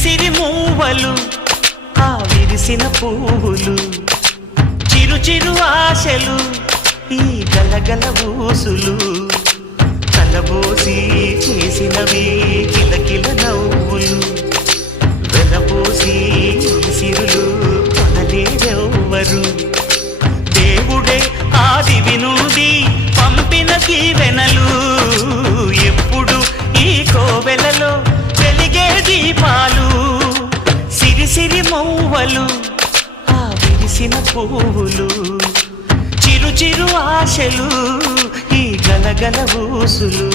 సిరి మూవలు ఆ విరిసిన పువ్వులు చిరు చిరు ఆశలు ఈ గలగల ఊసులు కలబోసి చేసినవి కిలకిల నవ్వులు వెలబోసి సిరులు కొనలేరెవ్వరు దేవుడే ఆదివి నుండి పంపిన దీవెనలు ఎప్పుడు ఈ కోవెలలో వెలిగే దీపాలు సిరి సిరి మౌవలు ఆ విరిసిన పువ్వులు చిరు చిరు ఆశలు ఈ గలగల ఊసులు